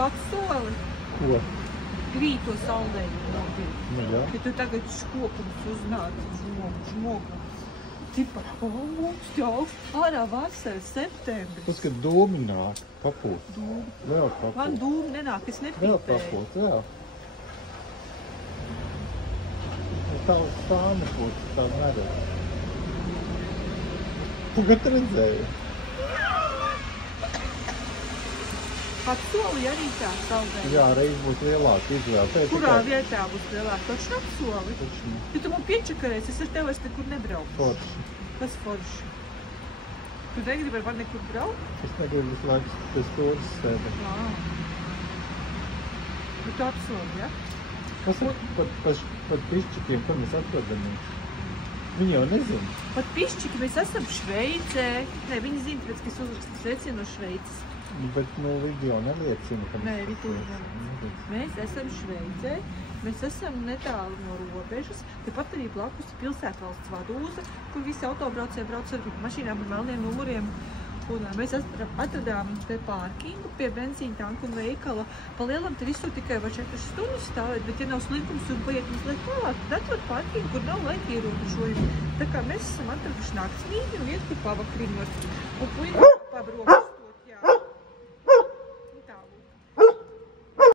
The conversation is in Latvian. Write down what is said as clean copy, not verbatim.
tu atsoli? Ko? Grīto saldējumu nopirkt. Nu, jā. Ja tu tagad škopums uznāc žmogu. Tipa, mums jau ārā vasaras septembris. Tas, kad dūmi nāk, papūt. Dūmi. Vēl papūt. Man dūmi nenāk, es Vēl nepīpēju. papūt, jā. Tavs stāna būtu, tā neredz. Tagad redzēju. Atsoli arī tā saldējumu. Jā, reiz būs lielāka izvēle. Kurā vietā būs lielāk? Taču apsoli. Taču Ja tu man piečakarēsi, es ar tevi vairs nekur nebraukšu. forši. Kas forši? Tu negribi ar mani nekur braukt? Es negribu visu laiku pēc stūras sēdēt. Bet tu apsoli, ja? Kas pat pišķikiem, kad mēs atrodamies? Viņi jau nezina. Pat pišķiki, mēs esam Šveicē. Nē, viņi zina, tāpēc, ka es uzrakstu sveicienu no Šveices. Bet, video neliecina, ka Nē, mēs video neliecina. Mēs esam Šveicē, mēs esam netālu no robežas, tepat arī blakus pilsētvalsts Vadūza, kur visi autobraucēji brauc ar mašīnām ar melniem numuriem. Un mēs atradām te pārkingu pie benzīna tanka un veikala. Pa lielam te visur tikai var 4 stundas stāvēt, bet ja nav slinkums un paiet mazliet tālāk, tad atrod pārkingu, kur nav laika ierobežojumi. Tā kā mēs esam atraduši naktsmītni un vietu, kur pavakrinot. Un puiši pabrok.